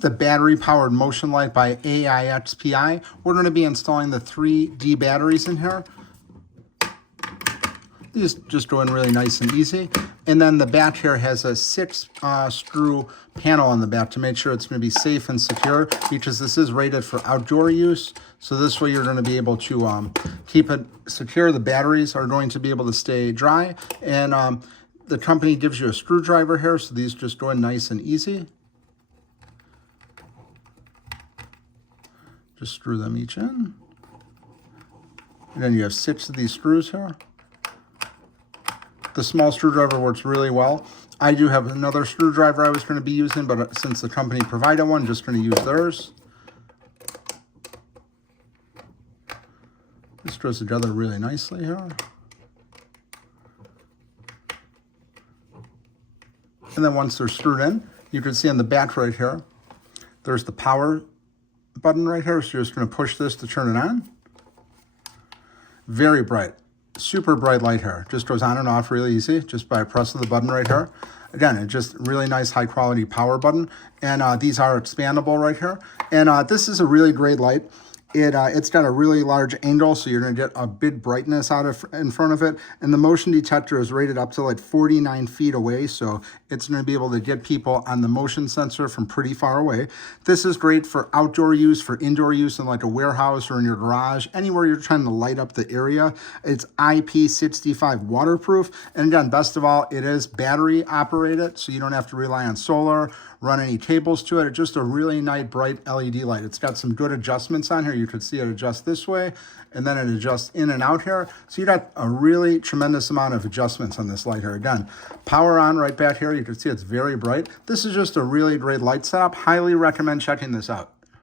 The battery-powered motion light by AIXPI. We're going to be installing the 3D batteries in here. These just go in really nice and easy. And then the back here has a 6-screw panel on the back to make sure it's going to be safe and secure, because this is rated for outdoor use. So this way you're going to be able to keep it secure. The batteries are going to be able to stay dry. And the company gives you a screwdriver here, so these just go in nice and easy. Just screw them each in. And then you have 6 of these screws here. The small screwdriver works really well. I do have another screwdriver I was going to be using, but since the company provided one, just going to use theirs. This goes together really nicely here. And then once they're screwed in, you can see on the back right here, there's the power button right here. So you're just going to push this to turn it on. Very bright. Super bright light here. Just goes on and off really easy just by pressing the button right here. Again, it's just really nice high quality power button. And these are expandable right here. And this is a really great light. It's got a really large angle, so you're going to get a big brightness out of in front of it. And the motion detector is rated up to like 49 feet away, so it's going to be able to get people on the motion sensor from pretty far away. This is great for outdoor use, for indoor use in like a warehouse or in your garage, anywhere you're trying to light up the area. It's IP65 waterproof. And again, best of all, it is battery operated, so you don't have to rely on solar, run any cables to it. It's just a really nice bright LED light. It's got some good adjustments on here. You could see it adjust this way, and then it adjusts in and out here. So you got a really tremendous amount of adjustments on this light here. Again, power on right back here. You can see it's very bright. This is just a really great light setup. Highly recommend checking this out.